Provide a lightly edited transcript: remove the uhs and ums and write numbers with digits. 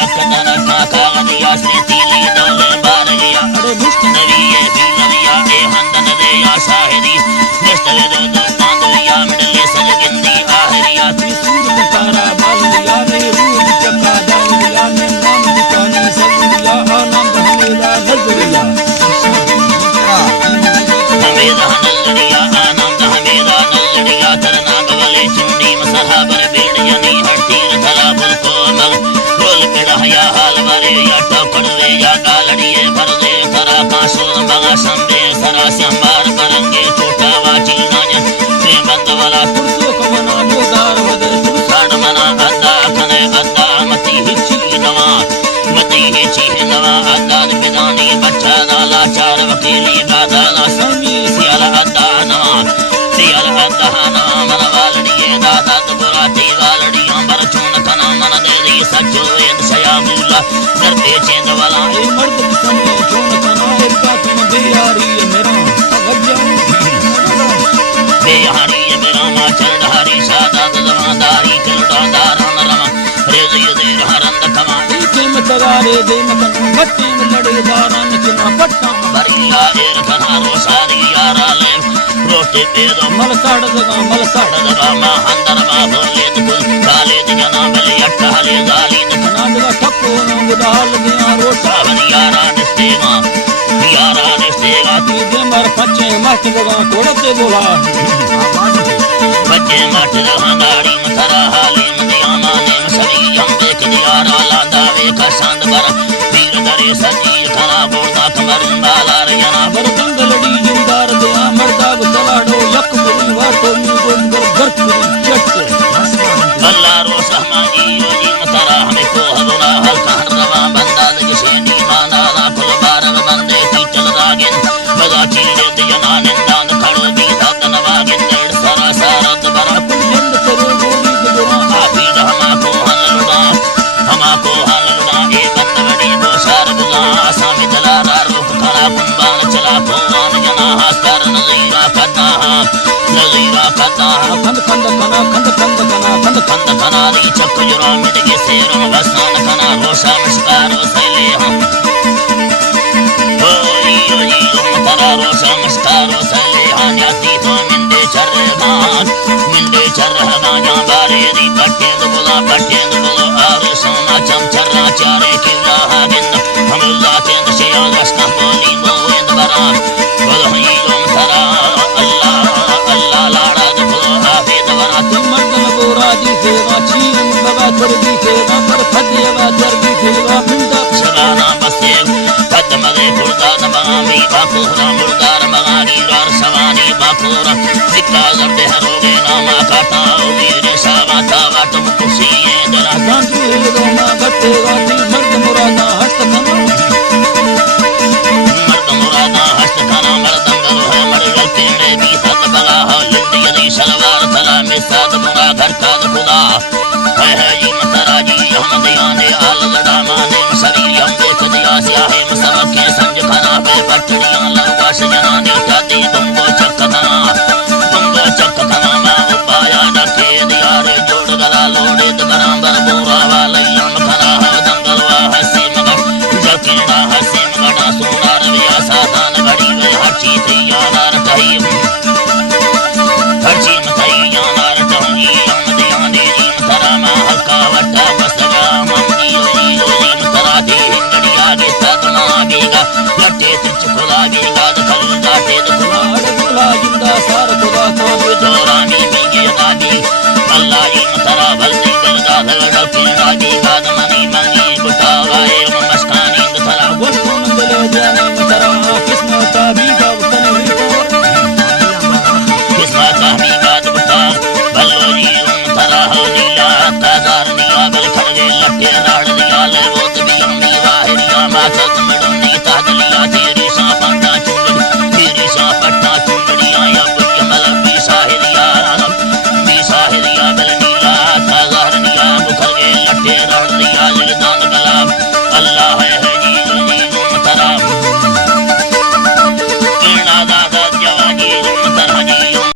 रखता रखा कागदिया से तीली दौले बार गया अरे मुश्त नविये भी नविया ए हंदन दे या शाहिदी निश्तले दो दो पांदोया मिडले सजगिंदी आहरिया त्रिसूर बकारा बालिया में रूद चक्का दालिया में नाम दिखानी सजिया आनम हमेदा नजरिया हमेदा नजरिया आनम हमेदा नजरिया तरना बगले चुंडी मसहाबर बेड़ जनी हड़तीर थला बुल को मग रोल पिड़हया हाल वाले या टपड़ वे या गालड़िए भर दे करा कासुर मगा संबे सरा संबार बरंगे छोटा वाची नाजन प्रेम बंद वाला तुरसो कमना दोदार वदे तुरसाड़ मना अद्दा खने अद्दा मती हिची नवा अद्दा पिदानी बच्चा नाला चार वकीली बाधा ना समी सियाल अद्दा नवा मन वालड़िए दादा दुबराती वालड़ी अंबर चून कना मन दे दी सच्चो वेद सया मूला करते चेंद वाला ए मर्द किसने चून कना इरका तुम बेयारी मेरा बेयारी मेरा मा चढ़ारी सादा दवादारी चलड़ा दारन रमा रेज ये हरंद कमा के मतगारे दे मतन बट्टे में लड़े दारन चना पट्टा भरिया एर कना रोसारी यारा ले रोटे पेदो मल साड़ दगा मा अंदर मा बोले कुल काले जना बले अट्टाले गाली दना दगा ठप्पो गुदाल दिया रोटा यारा निस्तेगा तीजे मर पच्चे मत दगा तोड़ते बोला बच्चे मत दगा दाड़ी मथरा हाली मदिया माने सभी हम देख दियारा लादा वे का संद बर वीर दरे सजी खरा बोदा कमर बाला जना बर दंगलड़ी जिंदार दिया मर्दा चलाड़ो यक बुरी वाटो मुगंगर गरपुरी चट अल्लाह रो सहमाजी योजी मतरा हमें को हदुना हल्का रवा बंदा जिसे नी माना ना कुल बारन बंदे की चल रागिन बजा चीले दिया निंदान खड़ो दी धन वागिन डेढ़ सारा सारा बरा कुल जंद करो गोरी दुआ आफी हमा को हलुड़ा ए बंदवड़ी दो सार बुला आसामी दलारा रोक खड़ा कुंबान चला भगवान जना हास्कर नजीरा कदा खंद कना दी चक जुरा मिट के सेरो वसान कना रोशा मस्कार सैले हम ओई तरा रोशा मस्कार सैले हम याती तो मिंडे चरमान जा बारे दी पट्टे दुबला आरो सोना चमचरा चारे किला हागिन हम जाते से आस्का बोली मोवेंद बरा बोलो ही तरा अल्लाह लाड़ा दो आफे दवरा तुम मर्द गोराजी सेवा चीन बाबा थोड़ी सेवा पर फदिया दरबी सेवा पिंडा शराना बसे कदम दे पुरदा नमामी बाकुरा मुर्दार मगानी रार सवानी बाकुरा जिक्का दर्दे हरोगे नामा काटा वीर सावा तावा तुम खुशी दरा गांठू दो मा गते गाती मर्द मुरादा हस्त खाना मर्दंगल है मर्गल के में भी सत बला लिंदी सलवार तला में साद मुगा घर का खुदा है जी मतराजी हम दियाने आल लड़ा